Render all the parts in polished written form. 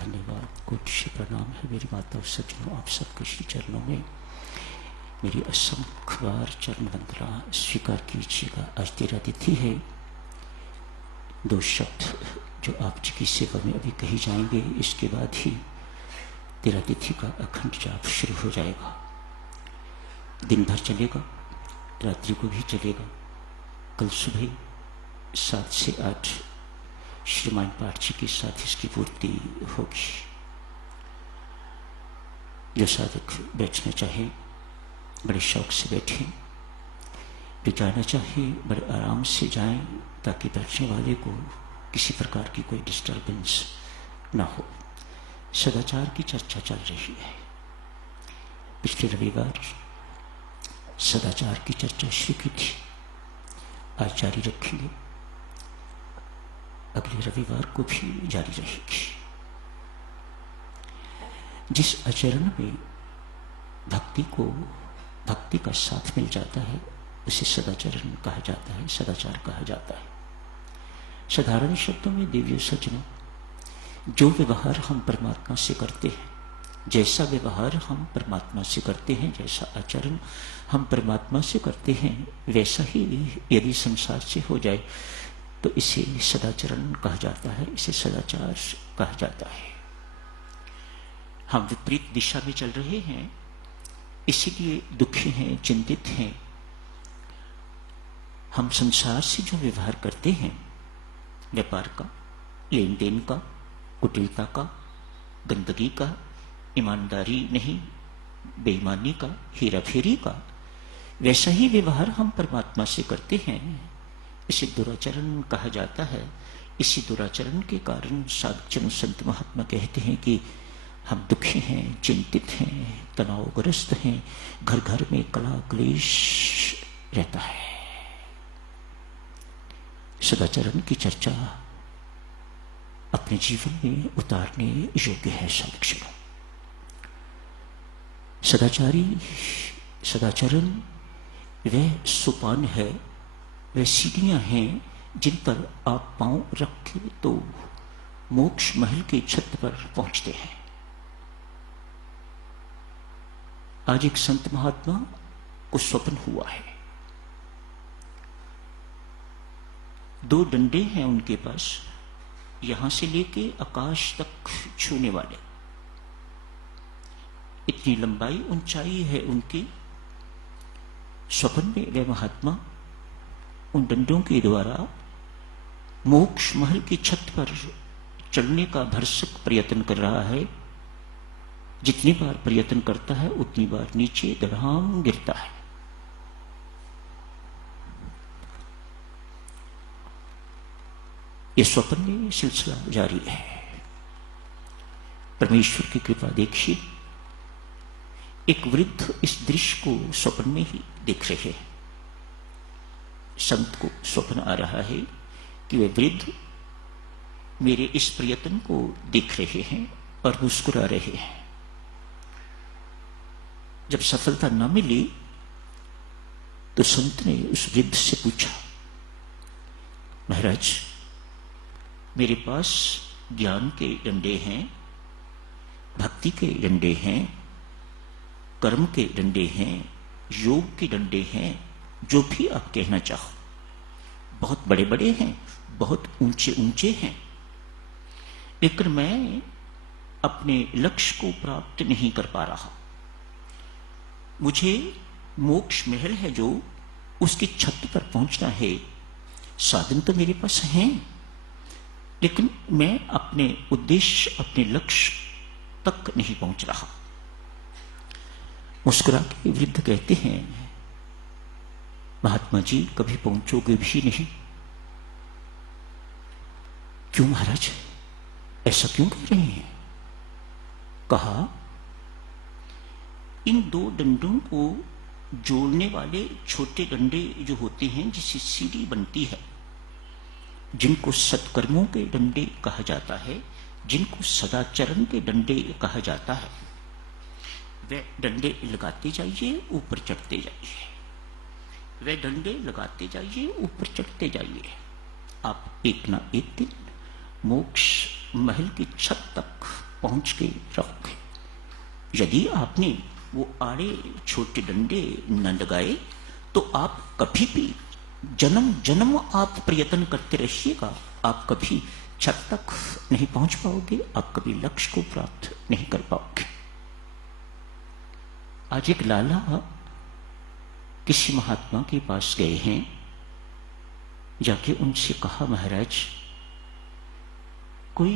धन्यवाद, कोटि श्री प्रणाम है मेरी माता और सज्जनों, आप सबके श्री चरणों में मेरी असंख्य बार चरण वंदना स्वीकार कीजिएगा। आज तेरा तिथि है। दो शब्द जो आप जी की सेवा में अभी कही जाएंगे, इसके बाद ही तेरा तिथि का अखंड जाप शुरू हो जाएगा। दिन भर चलेगा, रात्रि को भी चलेगा। कल सुबह 7 से 8 श्रीमान पाठ जी के साथ इसकी पूर्ति होगी। जो साधक बैठना चाहे बड़े शौक से बैठें, जो जाना चाहे बड़े आराम से जाएं, ताकि बैठने वाले को किसी प्रकार की कोई डिस्टर्बेंस ना हो। सदाचार की चर्चा चल रही है। पिछले रविवार सदाचार की चर्चा शुरू की थी, आज जारी रखेंगे, अगले रविवार को भी जारी रहेगी। जिस आचरण में भक्ति का साथ मिल जाता है उसे सदाचरण कहा जाता है, सदाचार कहा जाता है। साधारण शब्दों में देवियों सज्जनों, जो व्यवहार हम परमात्मा से करते हैं, जैसा व्यवहार हम परमात्मा से करते हैं, जैसा आचरण हम परमात्मा से करते हैं, वैसा ही यदि संसार से हो जाए तो इसे सदाचरण कहा जाता है, इसे सदाचार कहा जाता है। हम विपरीत दिशा में चल रहे हैं, इसीलिए दुखी हैं, चिंतित हैं। हम संसार से जो व्यवहार करते हैं, व्यापार का, लेन देन का, कुटिलता का, गंदगी का, ईमानदारी नहीं, बेईमानी का, हेराफेरी का, वैसा ही व्यवहार हम परमात्मा से करते हैं। इसे दुराचरण कहा जाता है। इसी दुराचरण के कारण साधुजन संत महात्मा कहते हैं कि हम दुखी हैं, चिंतित हैं, तनावग्रस्त हैं, घर घर में कलह क्लेश रहता है। सदाचरण की चर्चा अपने जीवन में उतारने योग्य है। साधुजनों, सदाचरण वह सोपान है, वह सीढ़ियां हैं जिन पर आप पांव रख के तो मोक्ष महल के छत पर पहुंचते हैं। आज एक संत महात्मा को स्वप्न हुआ है। 2 डंडे हैं उनके पास, यहां से लेके आकाश तक छूने वाले। इतनी लंबाई ऊंचाई है उनकी। स्वप्न में वह महात्मा उन डंडों के द्वारा मोक्ष महल की छत पर चढ़ने का भरसक प्रयत्न कर रहा है। जितनी बार प्रयत्न करता है उतनी बार नीचे धड़ाम गिरता है। यह स्वप्न में सिलसिला जारी है। परमेश्वर की कृपा देखिए, एक वृद्ध इस दृश्य को स्वप्न में ही देख रहे हैं। संत को स्वप्न आ रहा है कि वे वृद्ध मेरे इस प्रयत्न को देख रहे हैं और मुस्कुरा रहे हैं। जब सफलता न मिली तो संत ने उस वृद्ध से पूछा, महाराज, मेरे पास ज्ञान के डंडे हैं, भक्ति के डंडे हैं, कर्म के डंडे हैं, योग के डंडे हैं, जो भी आप कहना चाहो। बहुत बड़े बड़े हैं, बहुत ऊंचे ऊंचे हैं, लेकिन मैं अपने लक्ष्य को प्राप्त नहीं कर पा रहा। मुझे मोक्ष महल है जो, उसकी छत पर पहुंचना है। साधन तो मेरे पास हैं, लेकिन मैं अपने उद्देश्य, अपने लक्ष्य तक नहीं पहुंच रहा। मुस्कुरा के वृद्ध कहते हैं, महात्मा जी कभी पहुंचोगे भी नहीं। क्यों महाराज, ऐसा क्यों कह रहे हैं? कहा, इन 2 डंडों को जोड़ने वाले छोटे डंडे जो होते हैं, जिससे सीढ़ी बनती है, जिनको सत्कर्मों के डंडे कहा जाता है, जिनको सदाचरण के डंडे कहा जाता है, वे डंडे लगाते जाइए, ऊपर चढ़ते जाइए। वे डंडे लगाते जाइए, ऊपर चढ़ते जाइए। आप एक ना एक दिन मोक्ष महल की छत तक पहुंच के रहोगे। यदि आपने वो आड़े छोटे डंडे न लगाए तो आप कभी भी जन्म जन्म आप प्रयत्न करते रहिएगा, आप कभी छत तक नहीं पहुंच पाओगे, आप कभी लक्ष्य को प्राप्त नहीं कर पाओगे। आज एक लाला किसी महात्मा के पास गए हैं, जाके उनसे कहा, महाराज कोई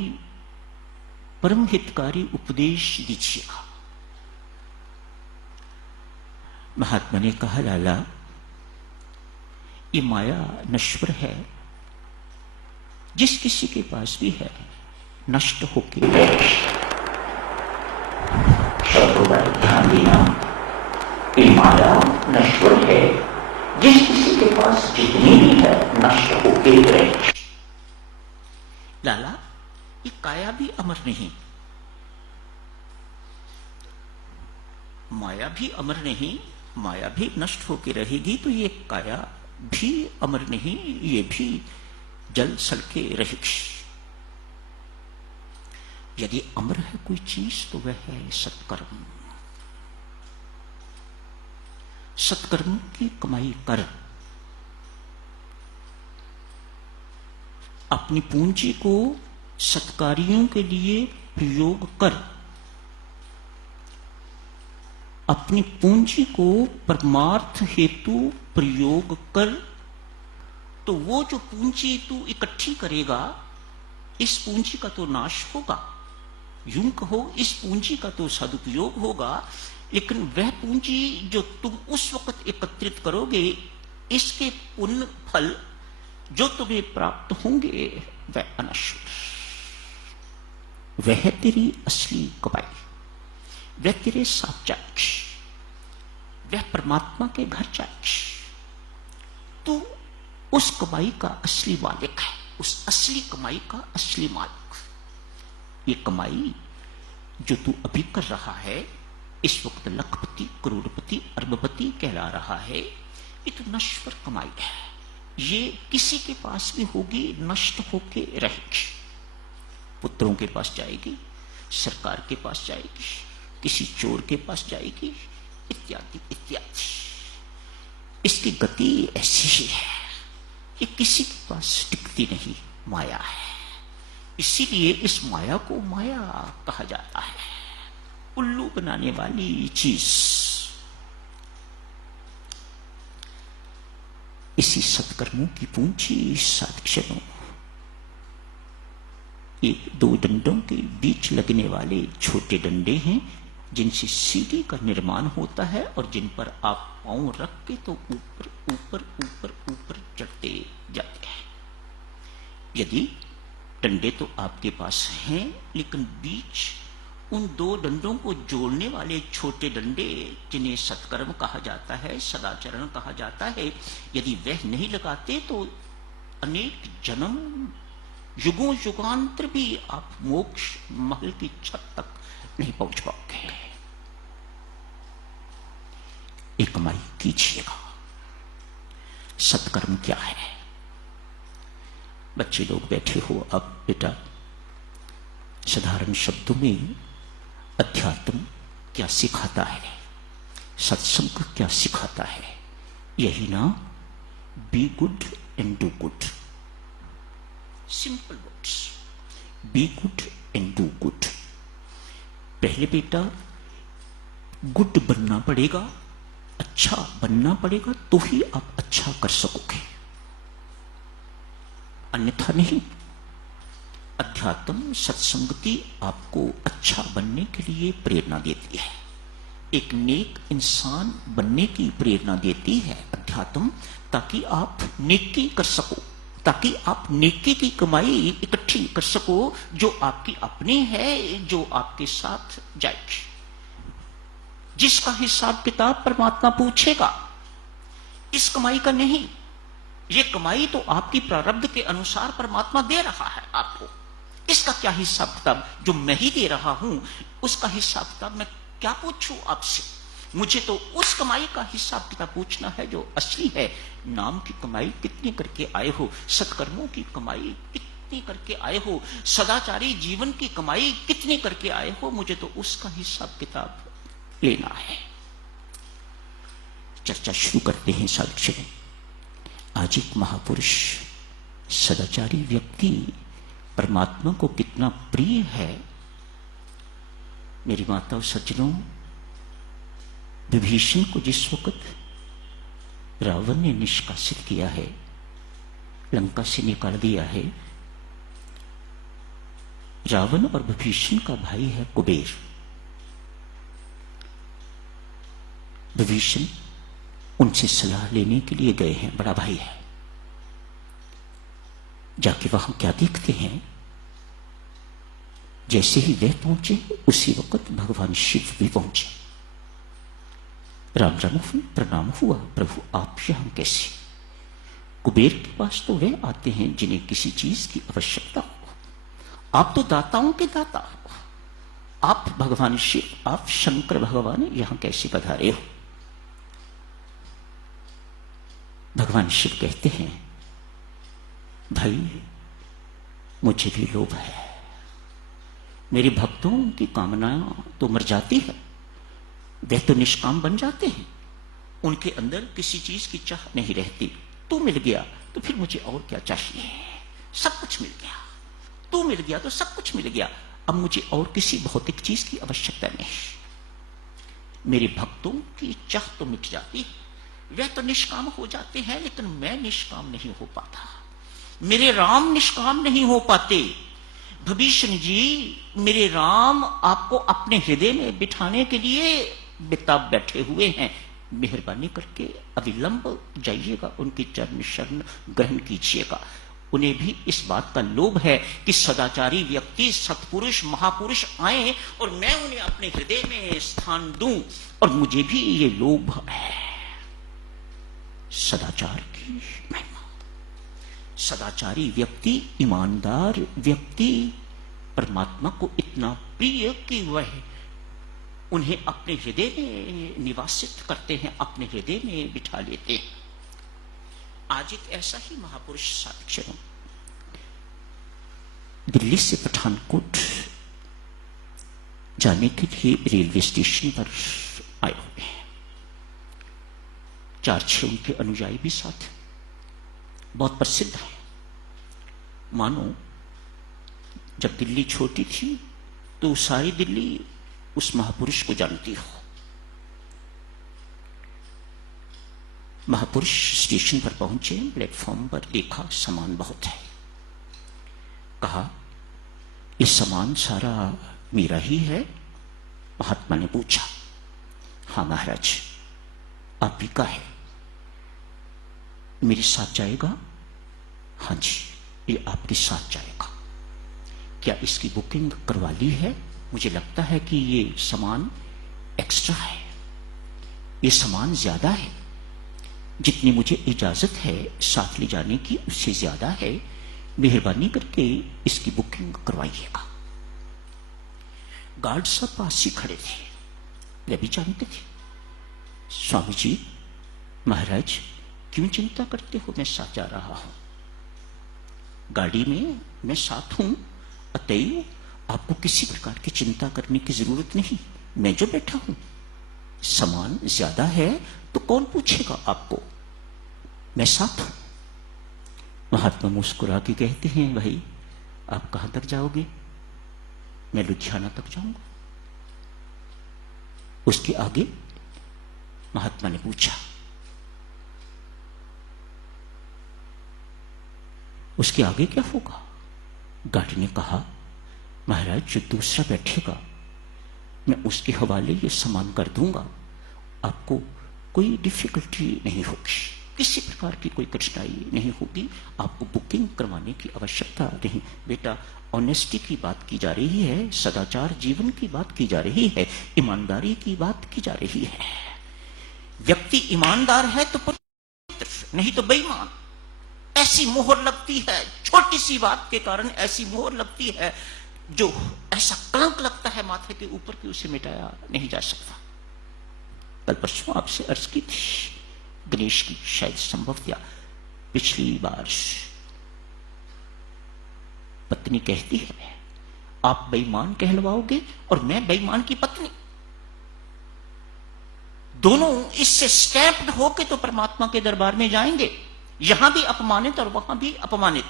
परम हितकारी उपदेश दीजिएगा। महात्मा ने कहा, लाला ये माया नश्वर है, जिस किसी के पास भी है नष्ट होके ध्यान देना, ये माया नश्वर है, जिस किसी के पास जितनी भी है नष्ट होके रहे। लाला ये काया भी अमर नहीं, माया भी अमर नहीं, माया भी नष्ट होके रहेगी, तो ये काया भी अमर नहीं, ये भी जल सलके रहेगी। यदि अमर है कोई चीज तो वह है सत्कर्म। सत्कर्म की कमाई कर, अपनी पूंजी को सत्कार्यों के लिए प्रयोग कर, अपनी पूंजी को परमार्थ हेतु प्रयोग कर, तो वो जो पूंजी तू इकट्ठी करेगा, इस पूंजी का तो नाश होगा, यूं कहो इस पूंजी का तो सदुपयोग होगा, लेकिन वह पूंजी जो तुम उस वक्त एकत्रित करोगे, इसके पुण्य फल जो तुम्हें प्राप्त होंगे वह अनश्वर, वह तेरी असली कमाई, वह तेरे साथ जाएगी, वह परमात्मा के घर जाएगी। तू उस कमाई का असली मालिक है, उस असली कमाई का असली मालिक। ये कमाई जो तू अभी कर रहा है, इस वक्त लखपति करोड़पति अरबपति कहला रहा है, ये तो नश्वर कमाई है, ये किसी के पास भी होगी, नष्ट होके रहेगी। पुत्रों के पास जाएगी, सरकार के पास जाएगी, किसी चोर के पास जाएगी, इत्यादि इत्यादि। इसकी गति ऐसी ही है, ये किसी के पास टिकती नहीं, माया है। इसीलिए इस माया को माया कहा जाता है, उल्लू बनाने वाली चीज। इसी सत्कर्मों की पूंजी साधक्षणों, एक दो डंडों के बीच लगने वाले छोटे डंडे हैं, जिनसे सीढ़ी का निर्माण होता है और जिन पर आप पांव रख के तो ऊपर ऊपर ऊपर ऊपर चढ़ते जाते हैं। यदि डंडे तो आपके पास हैं, लेकिन बीच उन दो डंडों को जोड़ने वाले छोटे डंडे, जिन्हें सत्कर्म कहा जाता है, सदाचरण कहा जाता है, यदि वह नहीं लगाते तो अनेक जन्म, युगों युगांतर भी आप मोक्ष महल की छत तक नहीं पहुंच पाओगे। एक कमाई कीजिएगा। सत्कर्म क्या है? बच्चे लोग बैठे हो, अब बेटा साधारण शब्दों में अध्यात्म क्या सिखाता है, सत्संग क्या सिखाता है, यही ना, be good and do good. Simple words, be good and do good. पहले बेटा गुड बनना पड़ेगा, अच्छा बनना पड़ेगा, तो ही आप अच्छा कर सकोगे, अन्यथा नहीं। अध्यात्म सत्संगति आपको अच्छा बनने के लिए प्रेरणा देती है, एक नेक इंसान बनने की प्रेरणा देती है अध्यात्म, ताकि आप नेकी कर सको, ताकि आप नेकी की कमाई इकट्ठी कर सको, जो आपकी अपनी है, जो आपके साथ जाएगी, जिसका हिसाब किताब परमात्मा पूछेगा। इस कमाई का नहीं, ये कमाई तो आपकी प्रारब्ध के अनुसार परमात्मा दे रहा है आपको। इसका क्या हिसाब किताब, जो मैं ही दे रहा हूं, उसका हिसाब किताब मैं क्या पूछूं आपसे? मुझे तो उस कमाई का हिसाब किताब पूछना है जो असली है। नाम की कमाई कितनी करके आए हो, सत्कर्मों की कमाई कितनी करके आए हो, सदाचारी जीवन की कमाई कितनी करके आए हो, मुझे तो उसका हिसाब किताब लेना है। चर्चा शुरू करते हैं साधक। आज एक महापुरुष सदाचारी व्यक्ति परमात्मा को कितना प्रिय है। मेरी माताओं सज्जनों, विभीषण को जिस वक्त रावण ने निष्कासित किया है, लंका से निकाल दिया है, रावण और विभीषण का भाई है कुबेर। विभीषण उनसे सलाह लेने के लिए गए हैं, बड़ा भाई है। जाके वहां क्या देखते हैं, जैसे ही वे पहुंचे उसी वक्त भगवान शिव भी पहुंचे। राम राम प्रणाम हुआ, प्रभु आप यहां कैसे? कुबेर के पास तो वे आते हैं जिन्हें किसी चीज की आवश्यकता हो, आप तो दाताओं के दाता हो, आप भगवान शिव, आप शंकर भगवान यहां कैसे पधारे हो? भगवान शिव कहते हैं, भाई मुझे भी लोभ है, मेरे भक्तों की कामनाएं तो मर जाती है, वे तो निष्काम बन जाते हैं, उनके अंदर किसी चीज की चाह नहीं रहती। तू मिल गया तो फिर मुझे और क्या चाहिए, सब कुछ मिल गया, तू मिल गया तो सब कुछ मिल गया, अब मुझे और किसी भौतिक चीज की आवश्यकता नहीं। मेरे भक्तों की चाह तो मिट जाती है, वे तो निष्काम हो जाते हैं, लेकिन मैं निष्काम नहीं हो पाता, मेरे राम निष्काम नहीं हो पाते। विभीषण जी, मेरे राम आपको अपने हृदय में बिठाने के लिए बेताब बैठे हुए हैं, मेहरबानी करके अविलंब जाइएगा, उनकी चरण शरण ग्रहण कीजिएगा। उन्हें भी इस बात का लोभ है कि सदाचारी व्यक्ति, सत्पुरुष, महापुरुष आए और मैं उन्हें अपने हृदय में स्थान दूं, और मुझे भी ये लोभ है। सदाचार की महिमा, सदाचारी व्यक्ति, ईमानदार व्यक्ति परमात्मा को इतना प्रिय कि वह उन्हें अपने हृदय में निवासित करते हैं, अपने हृदय में बिठा लेते हैं। आज एक ऐसा ही महापुरुष साधक दिल्ली से पठानकोट जाने के लिए रेलवे स्टेशन पर आए हुए हैं। 4-6 उनके अनुयायी भी साथ, बहुत प्रसिद्ध है। मानो जब दिल्ली छोटी थी तो सारी दिल्ली उस महापुरुष को जानती हो। महापुरुष स्टेशन पर पहुंचे, प्लेटफॉर्म पर देखा सामान बहुत है, कहा ये सामान सारा मेरा ही है? महात्मा ने पूछा, हाँ महाराज आप ही का है, मेरे साथ जाएगा? हाँ जी ये आपके साथ जाएगा। क्या इसकी बुकिंग करवा ली है? मुझे लगता है कि ये सामान एक्स्ट्रा है, ये सामान ज्यादा है, जितनी मुझे इजाजत है साथ ले जाने की उससे ज्यादा है, मेहरबानी करके इसकी बुकिंग करवाइएगा। गार्ड साहब पास ही खड़े थे, वे भी जानते थे। स्वामी जी, महाराज क्यों चिंता करते हो, मैं साथ जा रहा हूं, गाड़ी में मैं साथ हूं, अतएव आपको किसी प्रकार की चिंता करने की जरूरत नहीं, मैं जो बैठा हूं। सामान ज्यादा है तो कौन पूछेगा आपको, मैं साथ हूं। महात्मा मुस्कुरा के कहते हैं, भाई आप कहां तक जाओगे? मैं लुधियाना तक जाऊंगा। उसके आगे महात्मा ने पूछा, उसके आगे क्या होगा? गार्ड ने कहा, महाराज जो दूसरा बैठेगा मैं उसके हवाले ये सामान कर दूंगा, आपको कोई डिफिकल्टी नहीं होगी, किसी प्रकार की कोई कठिनाई नहीं होगी, आपको बुकिंग करवाने की आवश्यकता नहीं। बेटा ऑनेस्टी की बात की जा रही है, सदाचार जीवन की बात की जा रही है, ईमानदारी की बात की जा रही है। व्यक्ति ईमानदार है तो पवित्र, नहीं तो बेईमान। ऐसी मोहर लगती है, छोटी सी बात के कारण ऐसी मोहर लगती है, जो ऐसा कलंक लगता है माथे के ऊपर कि उसे मिटाया नहीं जा सकता। कल परसों आपसे अर्ज की थी, गणेश की शायद संभव था, पिछली बार पत्नी कहती है आप बेईमान कहलवाओगे और मैं बेईमान की पत्नी, दोनों इससे स्टैम्प्ड होके तो परमात्मा के दरबार में जाएंगे, यहां भी अपमानित और वहां भी अपमानित।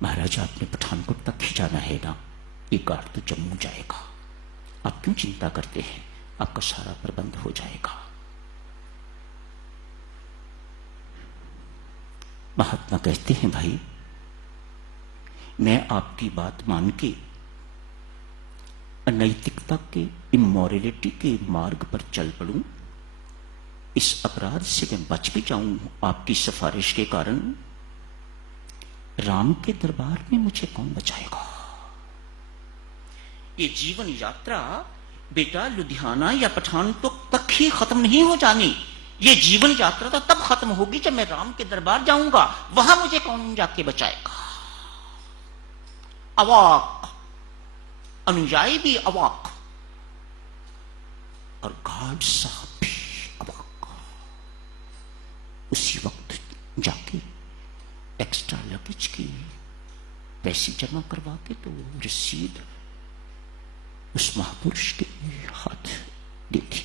महाराज आपने पठानकोट तक ही जाना है ना, ये कार तो जम्मू जाएगा, आप क्यों चिंता करते हैं, आपका सारा प्रबंध हो जाएगा। महात्मा कहते हैं भाई मैं आपकी बात मान के अनैतिकता के, इमोरलिटी के मार्ग पर चल पड़ूं, इस अपराध से मैं बच भी जाऊं आपकी सिफारिश के कारण, राम के दरबार में मुझे कौन बचाएगा। ये जीवन यात्रा बेटा लुधियाना या पठानकोट तक ही खत्म नहीं हो जानी, ये जीवन यात्रा तो तब खत्म होगी जब मैं राम के दरबार जाऊंगा, वहां मुझे कौन जाके बचाएगा। अवाक, अनुयायी भी अवाक और गार्ड साहब भी अवाक। उसी वक्त जाके एक्स्ट्रा लगेज की पैसे जमा करवा के तो रसीद उस महापुरुष के हाथ दी थी।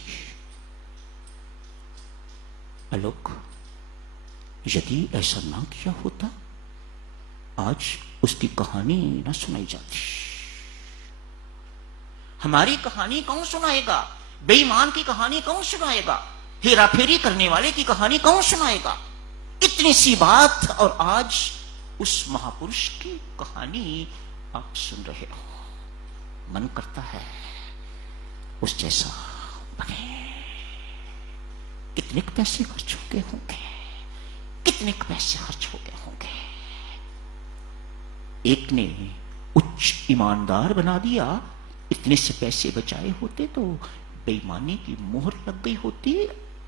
आलोक, यदि ऐसा ना किया होता आज उसकी कहानी ना सुनाई जाती। हमारी कहानी कौन सुनाएगा, बेईमान की कहानी कौन सुनाएगा, हेराफेरी करने वाले की कहानी कौन सुनाएगा। इतनी सी बात और आज उस महापुरुष की कहानी आप सुन रहे हो, मन करता है उस जैसा बने। कितने पैसे खर्च हो गए होंगे, कितने पैसे खर्च हो गए होंगे। एक ने उच्च ईमानदार बना दिया, इतने से पैसे बचाए होते तो बेईमानी की मोहर लग गई होती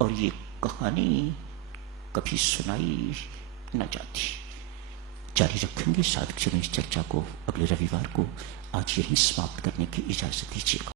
और ये कहानी कभी सुनाई न जाती। जारी रखेंगे साधक जन इस चर्चा को अगले रविवार को। आज यही समाप्त करने की इजाजत दीजिएगा।